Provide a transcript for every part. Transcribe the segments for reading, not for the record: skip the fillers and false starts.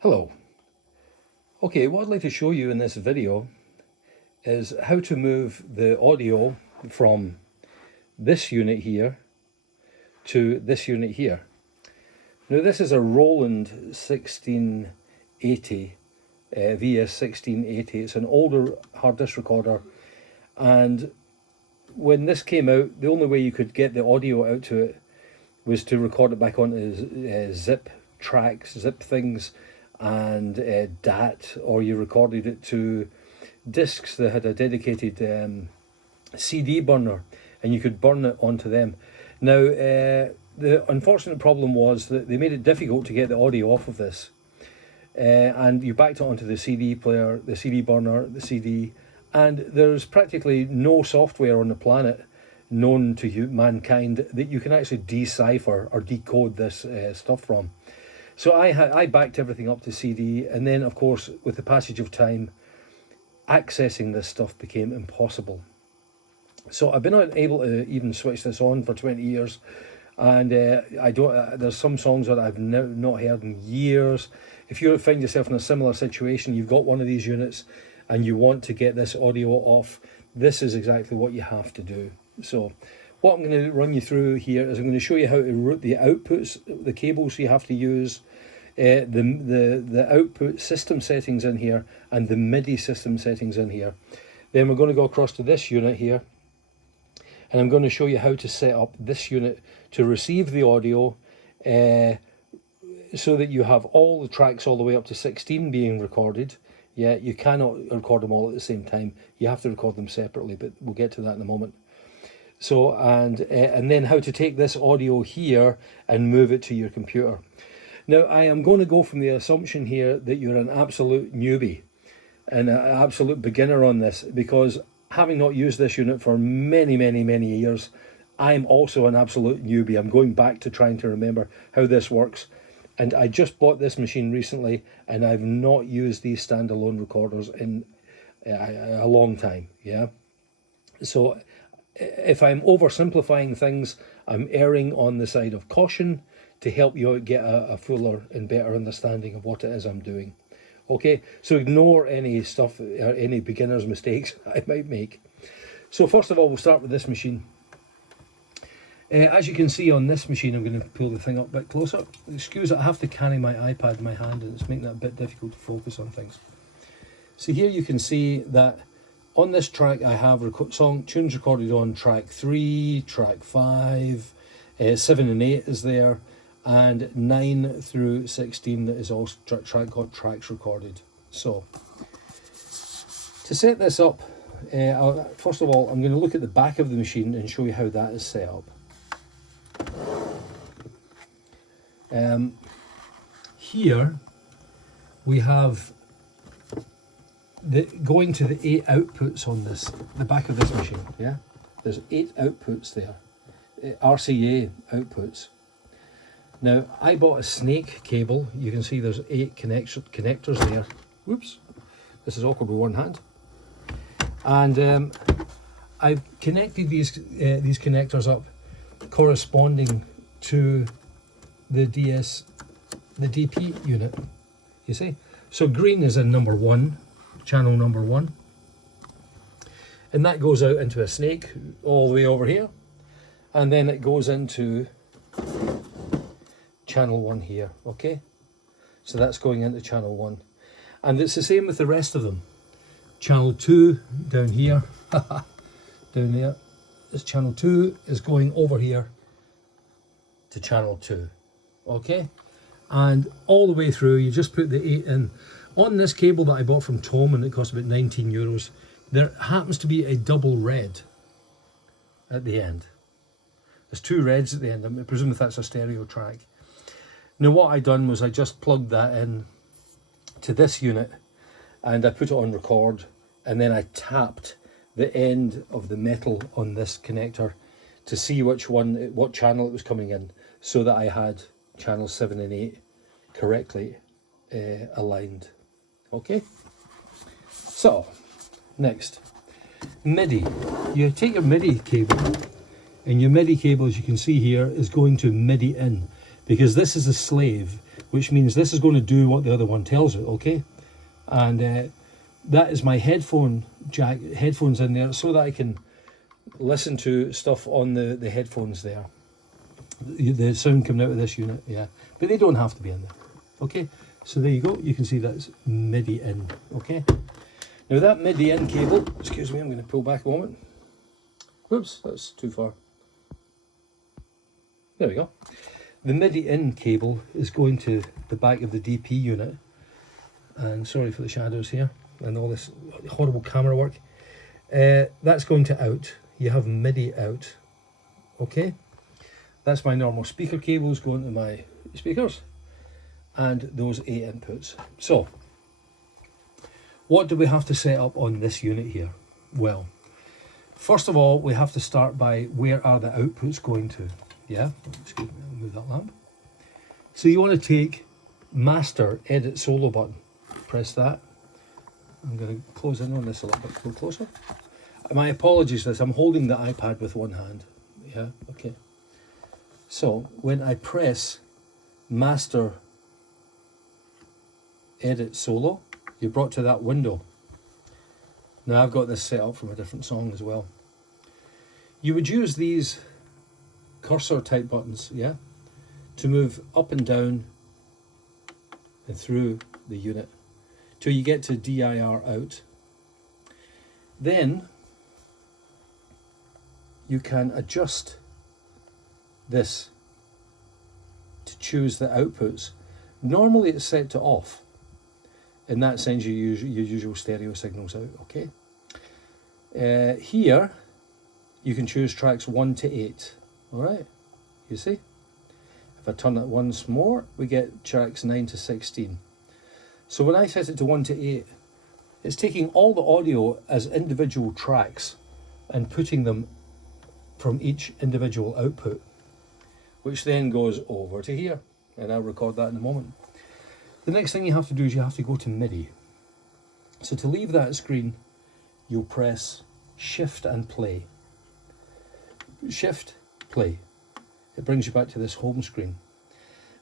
Hello. Okay, what I'd like to show you in this video is how to move the audio from this unit here to this unit here. Now this is a Roland 1680, VS1680. It's an older hard disk recorder, and when this came out, the only way you could get the audio out to it was to record it back onto zip tracks, zip things, and DAT, or you recorded it to discs that had a dedicated CD burner, and you could burn it onto them. Now the unfortunate problem was that they made it difficult to get the audio off of this, and you backed it onto the CD player, the CD burner, the CD, and there's practically no software on the planet known to mankind that you can actually decipher or decode this stuff from. So I backed everything up to CD, and then of course with the passage of time, accessing this stuff became impossible. So I've been unable to even switch this on for 20 years, and there's some songs that I've not heard in years. If you find yourself in a similar situation, you've got one of these units and you want to get this audio off, this is exactly what you have to do. So what I'm going to run you through here is I'm going to show you how to route the outputs, the cables you have to use, the output system settings in here, and the MIDI system settings in here. Then we're going to go across to this unit here, and I'm going to show you how to set up this unit to receive the audio, so that you have all the tracks all the way up to 16 being recorded. Yeah, you cannot record them all at the same time. You have to record them separately, but we'll get to that in a moment. So, and then how to take this audio here and move it to your computer. Now, I am going to go from the assumption here that you're an absolute newbie and an absolute beginner on this, because having not used this unit for many years, I'm also an absolute newbie. I'm going back to trying to remember how this works. And I just bought this machine recently, and I've not used these standalone recorders in a long time, yeah? So if I'm oversimplifying things, I'm erring on the side of caution to help you get a fuller and better understanding of what it is I'm doing. Okay, so ignore any stuff, or any beginner's mistakes I might make. So first of all, we'll start with this machine. As you can see on this machine, I'm going to pull the thing up a bit closer. Excuse it, I have to carry my iPad in my hand, and it's making it a bit difficult to focus on things. So here you can see that on this track I have tunes recorded on track 3, track 5, 7 and 8 is there, and 9 through 16 is also got tracks recorded. So to set this up, first of all I'm going to look at the back of the machine and show you how that is set up. Here we have going to the 8 outputs on the back of this machine. Yeah, there's 8 outputs there, RCA outputs. Now I bought a snake cable. You can see there's 8 connectors there. Whoops, this is awkward with one hand. And I've connected these connectors up corresponding to the DP unit, you see. So green is in number 1, channel number 1, and that goes out into a snake all the way over here, and then it goes into channel 1 here. Okay, so that's going into channel 1, and it's the same with the rest of them. Channel 2 down here, down there, this channel 2 is going over here to channel 2. Okay, and all the way through you just put the 8 in. On this cable that I bought from Tom, and it cost about 19 euros, there happens to be a double red at the end. There's 2 reds at the end. I presume if that's a stereo track. Now what I done was I just plugged that in to this unit, and I put it on record, and then I tapped the end of the metal on this connector to see what channel it was coming in, so that I had channel 7 and 8 correctly aligned. Okay, so next, MIDI. You take your MIDI cable, and your MIDI cable, as you can see here, is going to MIDI in, because this is a slave which means this is going to do what the other one tells it, okay? And that is my headphone jack, headphones in there, so that I can listen to stuff on the headphones there. The sound coming out of this unit, yeah. But they don't have to be in there, okay? So there you go, you can see that's MIDI in, okay? Now that MIDI in cable, excuse me, I'm going to pull back a moment. Whoops, that's too far. There we go. The MIDI in cable is going to the back of the DP unit. And sorry for the shadows here and all this horrible camera work. That's going to out. You have MIDI out, okay? That's my normal speaker cables going to my speakers. And those 8 inputs. So, what do we have to set up on this unit here? Well, first of all, we have to start by where are the outputs going to? Yeah, excuse me, I'll move that lamp. So you want to take Master Edit Solo button. Press that. I'm going to close in on this a little bit closer. My apologies for this, I'm holding the iPad with one hand. Yeah, okay. So when I press Master Edit Solo, you're brought to that window. Now I've got this set up from a different song as well. You would use these cursor type buttons, yeah, to move up and down and through the unit till you get to DIR out. Then you can adjust this to choose the outputs. Normally it's set to off, and that sends you your usual stereo signals out, okay? Here you can choose tracks 1 to 8, all right? You see? If I turn it once more, we get tracks 9 to 16. So when I set it to 1 to 8, it's taking all the audio as individual tracks and putting them from each individual output, which then goes over to here, and I'll record that in a moment. The next thing you have to do is you have to go to MIDI. So to leave that screen, you'll press Shift and Play. Shift, Play. It brings you back to this home screen.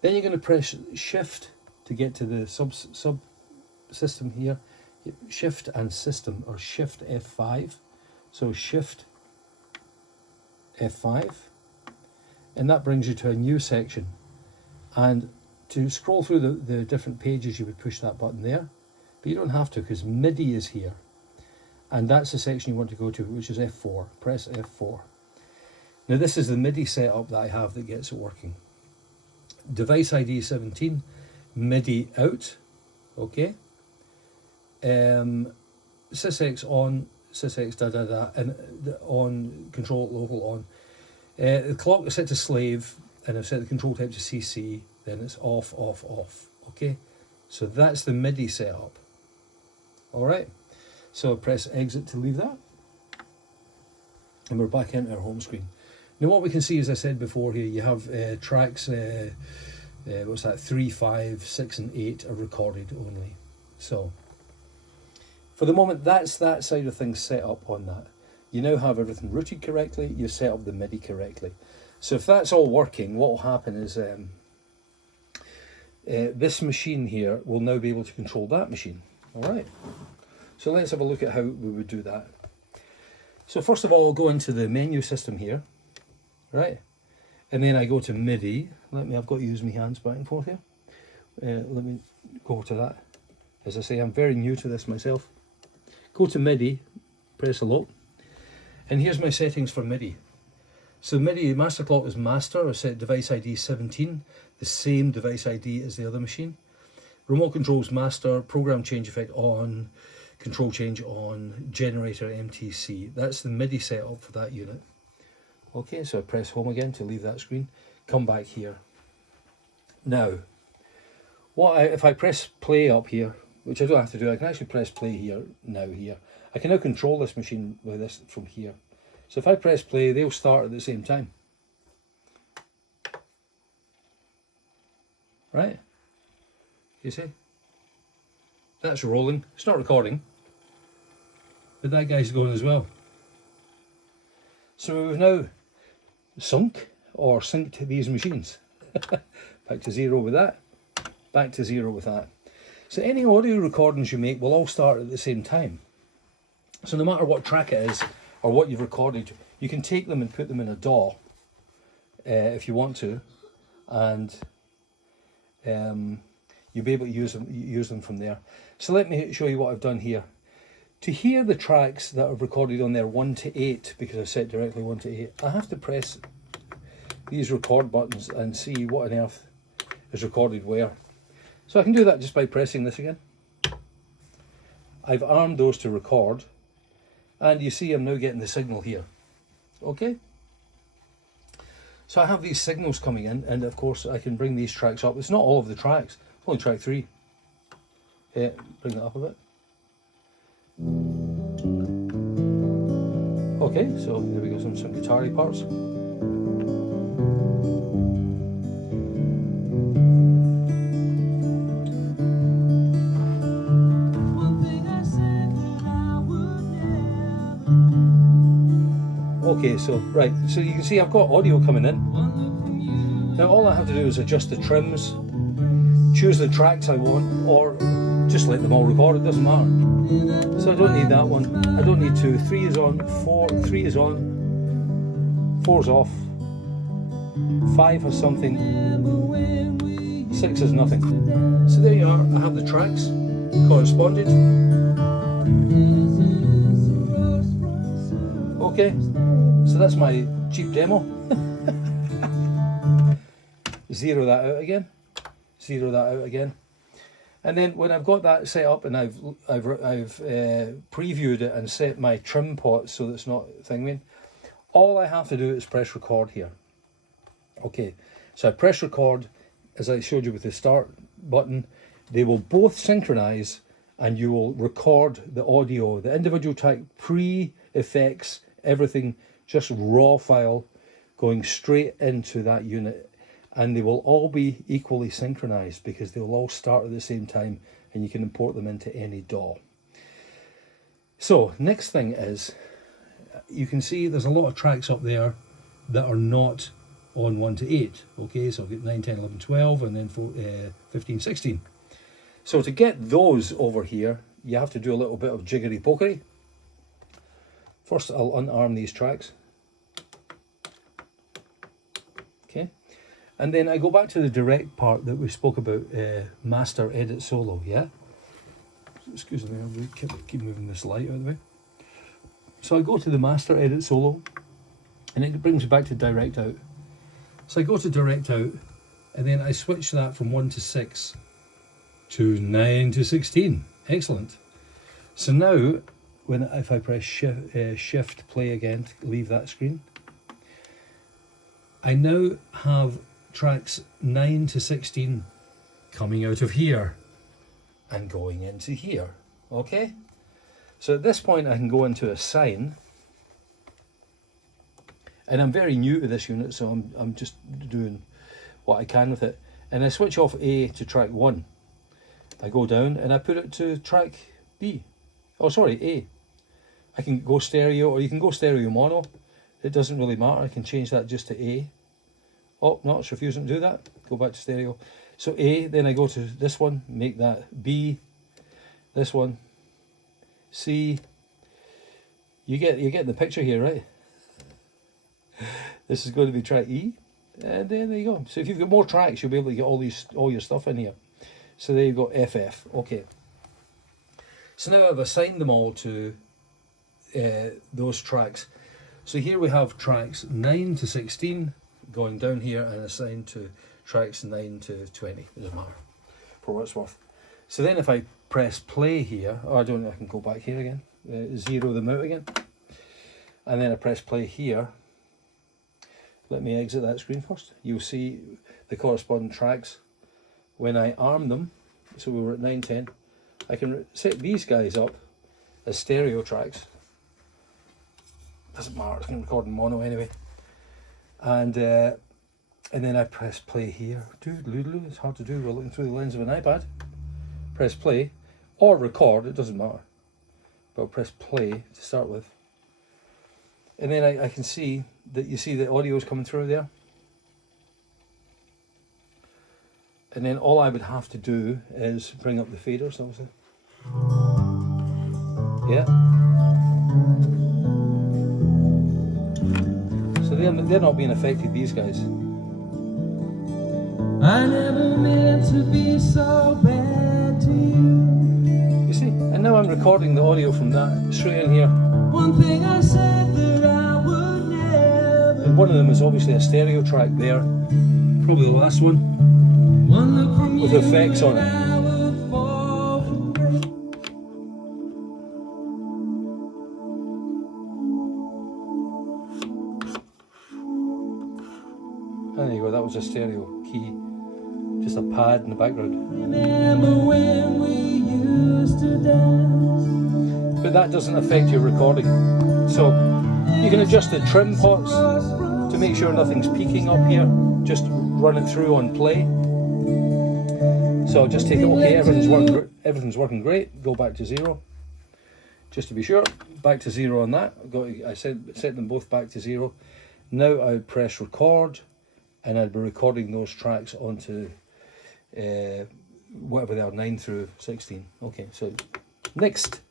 Then you're going to press Shift to get to the sub system here. Shift and System, or Shift F5. So Shift F5, and that brings you to a new section. And to scroll through the different pages, you would push that button there, but you don't have to, because MIDI is here, and that's the section you want to go to, which is F4. Press F4. Now this is the MIDI setup that I have that gets it working. Device ID 17, MIDI out, okay. SysX on, SysX da da da, and on, control local on. The clock is set to slave, and I've set the control type to CC, then it's off, off, off, okay? So that's the MIDI setup, all right? So press exit to leave that, and we're back into our home screen. Now what we can see, as I said before here, you have tracks, what's that, 3, 5, 6 and 8 are recorded only. So for the moment, that's that side of things set up on that. You now have everything routed correctly, you set up the MIDI correctly. So if that's all working, what will happen is this machine here will now be able to control that machine. All right. So let's have a look at how we would do that. So first of all, I'll go into the menu system here, right? And then I go to MIDI. I've got to use my hands back and forth here. Let me go to that. As I say, I'm very new to this myself. Go to MIDI, press a lock, and here's my settings for MIDI. So MIDI master clock is master. I've set device ID 17, the same device ID as the other machine. Remote controls master, program change effect on, control change on, generator MTC. That's the MIDI setup for that unit. Okay, so I press home again to leave that screen. Come back here. Now, if I press play up here, which I don't have to do, I can actually press play here, now here. I can now control this machine with this from here. So if I press play, they'll start at the same time. Right? You see? That's rolling. It's not recording, but that guy's going as well. So we've now synced these machines. Back to 0 with that. back to 0 with that. So any audio recordings you make will all start at the same time. So no matter what track it is or what you've recorded, you can take them and put them in a DAW if you want to, and you'll be able to use them from there. So let me show you what I've done here. To hear the tracks that I've recorded on there 1 to 8, because I've set directly 1 to 8, I have to press these record buttons and see what on earth is recorded where. So I can do that just by pressing this again. I've armed those to record, and you see I'm now getting the signal here. Okay? So I have these signals coming in, and of course I can bring these tracks up. It's not all of the tracks, it's only track 3. Bring that up a bit. Okay, so there we go, some guitar-y parts. Okay, so right, so you can see I've got audio coming in. Now all I have to do is adjust the trims, choose the tracks I want, or just let them all record, it doesn't matter. So I don't need that one, I don't need 2, 3 is on, 4, 3 is on, 4's off, 5 has something, 6 has nothing. So there you are, I have the tracks corresponded. Okay, so that's my cheap demo. Zero that out again, zero that out again. And then when I've got that set up and I've previewed it and set my trim pot so that it's not thinging, all I have to do is press record here. Okay, so I press record, as I showed you with the start button. They will both synchronize and you will record the audio, the individual track, pre-effects, everything, just raw file going straight into that unit. And they will all be equally synchronized because they'll all start at the same time, and you can import them into any DAW. So next thing is, you can see there's a lot of tracks up there that are not on 1 to 8. Okay, so I've got 9, 10, 11, 12, and then 15, 16. So to get those over here, you have to do a little bit of jiggery pokery. First I'll unarm these tracks. Okay. And then I go back to the direct part that we spoke about, master edit solo, yeah? Excuse me, I'll keep moving this light out of the way. So I go to the master edit solo, and it brings me back to direct out. So I go to direct out, and then I switch that from 1 to 6 to 9 to 16. Excellent. So now, if I press shift play again to leave that screen, I now have tracks 9 to 16 coming out of here and going into here. Okay, so at this point I can go into Assign, and I'm very new to this unit, so I'm just doing what I can with it, and I switch off A to track 1. I go down and I put it to track B, oh sorry, A. I can go stereo, or you can go stereo mono, it doesn't really matter. I can change that just to A. Oh, no, it's refusing to do that. Go back to stereo. So A, then I go to this one, make that B, this one, C. You get the picture here, right? This is going to be track E, and then there you go. So if you've got more tracks, you'll be able to get all your stuff in here. So there you go, FF. Okay. So now I've assigned them all to those tracks. So here we have tracks 9 to 16 going down here, and assigned to tracks 9 to 20. It doesn't matter for what it's worth. So then if I press play here, I can go back here again, zero them out again, and then I press play here. Let me exit that screen first. You'll see the corresponding tracks when I arm them. So we were at 9, 10. I can set these guys up as stereo tracks. Doesn't matter, it's going to record in mono anyway. And then I press play here. It's hard to do, we're looking through the lens of an iPad. Press play, or record, it doesn't matter. But I'll press play to start with. And then I can see that, you see the audio is coming through there. And then all I would have to do is bring up the faders, obviously. Yeah. So they're not being affected, these guys. I never meant to be so bad to you. You see? And now I'm recording the audio from that straight in here. One thing I said that I would never. And one of them is obviously a stereo track there. Probably the last one. With effects on it. There you go, that was a stereo key. Just a pad in the background. But that doesn't affect your recording. So you can adjust the trim pots to make sure nothing's peaking up here. Just run it through on play. So I'll just take it, okay, everything's working great, go back to 0. Just to be sure, back to 0 on that. I set them both back to 0. Now I would press record, and I'd be recording those tracks onto whatever they are, 9 through 16. Okay, so next.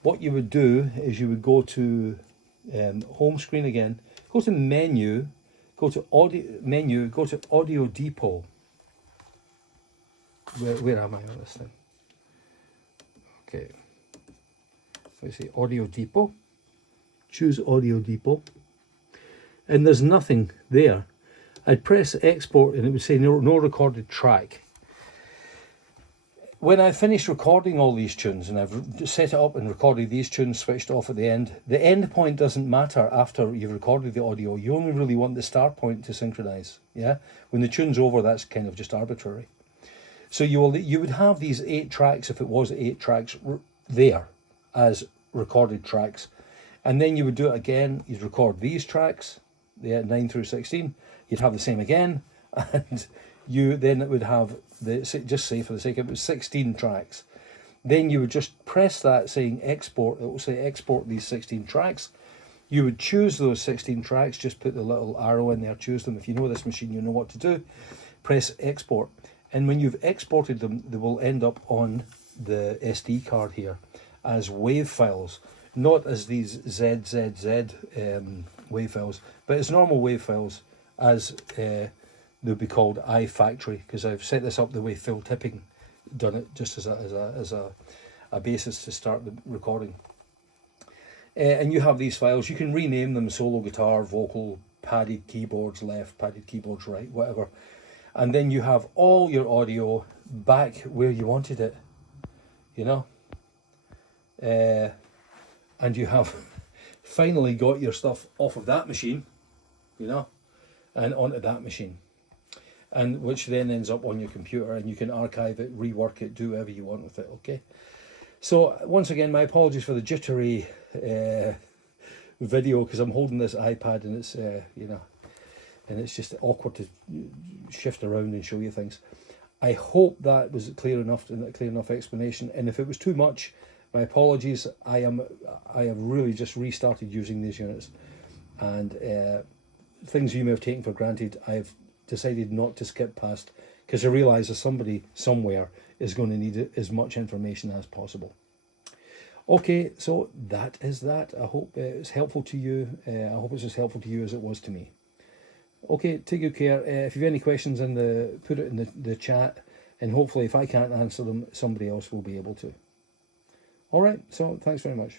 What you would do is you would go to home screen again, go to menu, go to audio depot. Where am I on this thing? Okay, let's see, audio depot. Choose audio depot, and there's nothing there. I'd press export and it would say no recorded track. When I finished recording all these tunes and I've set it up and recorded these tunes, switched off at the end point doesn't matter after you've recorded the audio. You only really want the start point to synchronize. Yeah, when the tune's over, that's kind of just arbitrary. So you would have these 8 tracks, if it was 8 tracks, there as recorded tracks, and then you would do it again. You'd record these tracks, the 9 through 16. You'd have the same again, and then it would have just say for the sake of it was 16 tracks. Then you would just press that saying export. It will say export these 16 tracks. You would choose those 16 tracks. Just put the little arrow in there. Choose them. If you know this machine, you know what to do. Press export. And when you've exported them, they will end up on the SD card here as WAV files, not as these ZZZ WAV files, but as normal WAV files, as they'll be called iFactory, because I've set this up the way Phil Tipping done it, just as a basis to start the recording. And you have these files. You can rename them: solo guitar, vocal, padded keyboards left, padded keyboards right, whatever. And then you have all your audio back where you wanted it, you know. And you have finally got your stuff off of that machine, you know, and onto that machine. And which then ends up on your computer, and you can archive it, rework it, do whatever you want with it, okay? So once again, my apologies for the jittery video, because I'm holding this iPad and it's, you know, and it's just awkward to shift around and show you things. I hope that was clear enough explanation, and if it was too much, my apologies. I have really just restarted using these units, and things you may have taken for granted, I've decided not to skip past, because I realise that somebody somewhere is going to need as much information as possible. Okay, so that is that. I hope it's helpful to you. I hope it's as helpful to you as it was to me. Okay, take good care. If you have any questions, put it in the chat, and hopefully if I can't answer them, somebody else will be able to. All right, so thanks very much.